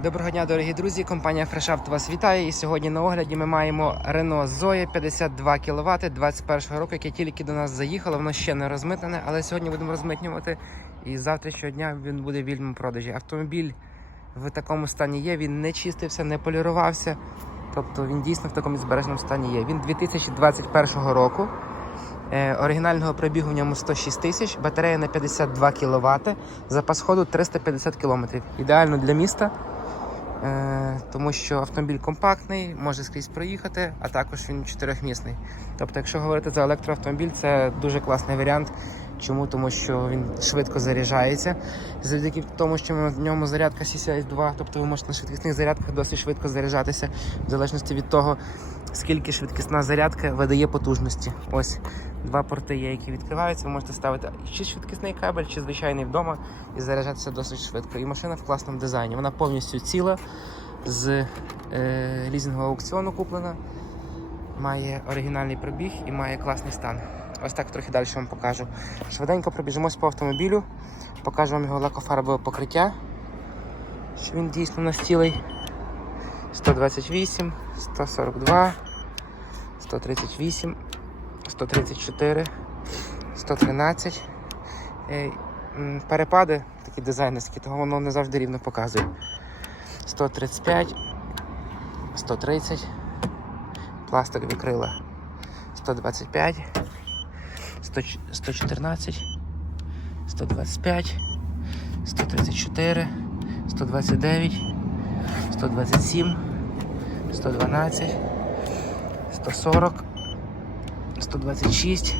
Доброго дня, дорогі друзі. Компанія FreshAft вас вітає. І сьогодні на огляді ми маємо Renault Zoe 52 кВт 21 року, яке тільки до нас заїхало. Воно ще не розмитнене, але сьогодні будемо розмитнювати. І з завтрашнього дня він буде в вільному продажі. Автомобіль в такому стані є. Він не чистився, не полірувався. Тобто він дійсно в такому збереженому стані є. Він 2021 року. Е, Оригінального пробігу в ньому 106 тисяч, батарея на 52 кВт, запас ходу 350 км. Ідеально для міста, тому що автомобіль компактний, може скрізь проїхати, а також він чотирьохмісний. Тобто, якщо говорити за електроавтомобіль, це дуже класний варіант. Чому? Тому що він швидко заряджається. Завдяки тому, що в ньому зарядка CCS 2, тобто ви можете на швидкісних зарядках досить швидко заряджатися, в залежності від того, скільки швидкісна зарядка видає потужності. Ось два порти є, які відкриваються. Ви можете ставити чи швидкісний кабель, чи звичайний вдома і заряджатися досить швидко. І машина в класному дизайні. Вона повністю ціла з е, лізингового аукціону куплена. Має оригінальний пробіг і має класний стан. Ось так трохи далі вам покажу. Швиденько пробіжимось по автомобілю, покажу вам його лакофарбове покриття. Що він дійсно настілий. 128, 142, 138, 134, 113. Е, Перепади такі дизайнерські, того воно не завжди рівно показує. 135, 130, пластикові крила 125, 100 114, 125, 134, 129, 127, 112, 140, 126,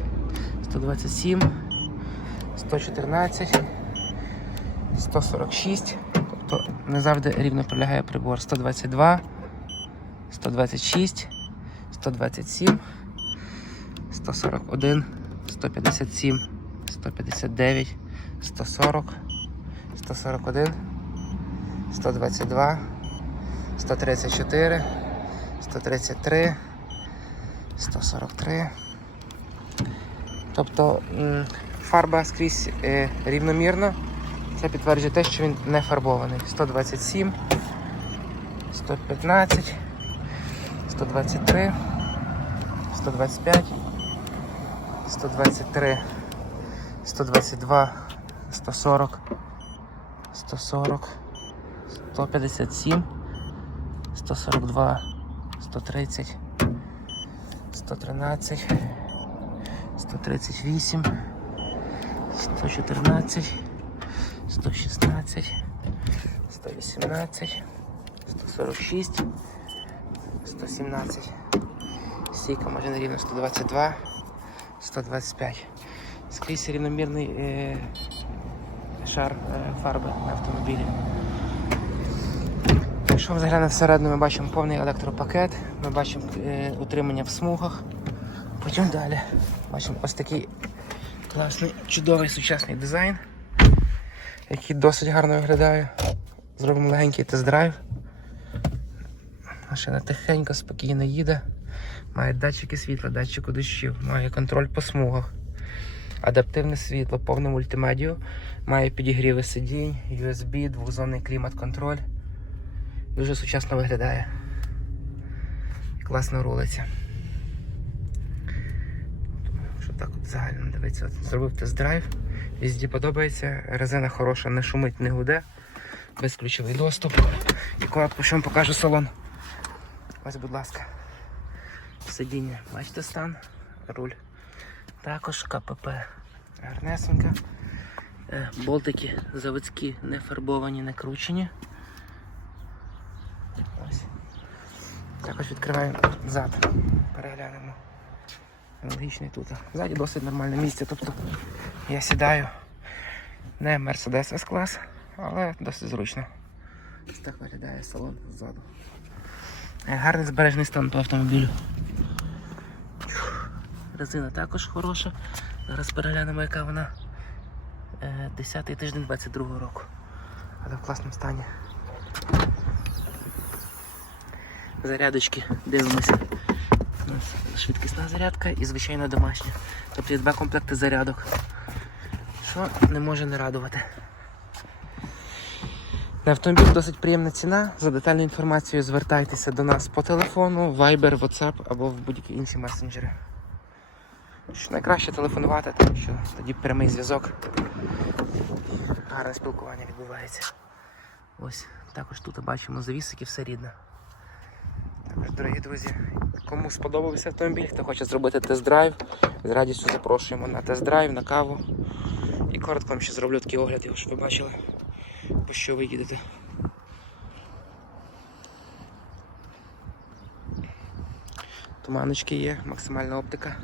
127, 114, 146, тобто не завжди рівно пролягає прибор. 122, 126, 127, 141, 157, 159, 140, 141, 122, 134, 133, 143. Тобто фарба скрізь е, рівномірна. Це підтверджує те, що він не фарбований. 127, 115, 123, 125, 123, 122, 140, 140, 157, 142, 130, 113, 138, 114, 116, 118, 146, 117. Стійка може рівно 122, 125. Скрізь рівномірний е, шар е, фарби на автомобілі. Якщо ми заглянемо всередину, ми бачимо повний електропакет, ми бачимо е, утримання в смугах. Потім далі бачимо ось такий класний, чудовий сучасний дизайн, який досить гарно виглядає. Зробимо легенький тест-драйв. Машина тихенько, спокійно їде. Має датчики світла, датчику дощів, має контроль по смугах, адаптивне світло, повне мультимедію, має підігріви сидінь, USB, двохзонний клімат-контроль. Дуже сучасно виглядає. Класно рулиться. Що так от загально дивиться, от зробив тест-драйв. Візді подобається, резина хороша, не шумить, не гуде, безключовий доступ. І коротко, що вам покажу салон. Ось, будь ласка. Сидіння, бачите стан, руль. Також КПП гарнесенька. Е, Болтики заводські не фарбовані, не кручені. Ось. Також відкриваємо зад. Переглянемо. Аналогічний тут. Ззаді досить нормальне місце. Тобто я сідаю не Mercedes S-клас, але досить зручно. Так виглядає салон ззаду. Е, Гарний збережений стан по автомобілю. Резина також хороша. Зараз переглянемо, яка вона. Е, 10-й тиждень 22 року. Але в класному стані. Зарядочки, дивимося. У нас швидкісна зарядка і звичайна домашня. Тобто є два комплекти зарядок. Що не може не радувати. На автомобіль досить приємна ціна. За детальною інформацією звертайтеся до нас по телефону, Viber, WhatsApp або в будь-які інші месенджери. Що найкраще телефонувати, тому що тоді прямий зв'язок. Гарне спілкування відбувається. Ось також тут бачимо завісики, все рідне. Також, дорогі друзі, кому сподобався автомобіль, хто хоче зробити тест-драйв, з радістю запрошуємо на тест-драйв, на каву. І коротко вам ще зроблю такий огляд, його, щоб ви бачили, по що ви їдете. Туманочки є, максимальна оптика.